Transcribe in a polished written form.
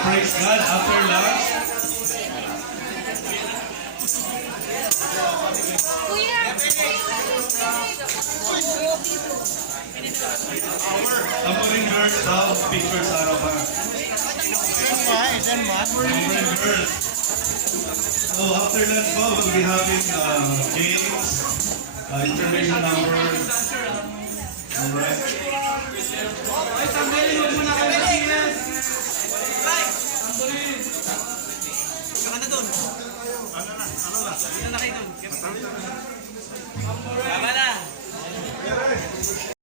Praise God after lunch. Tambourine girls daw, pictures araw pa. Tambourine girls. So after lunch po, we'll be having games, information numbers. Alright. Ano na? Ano na kayo doon?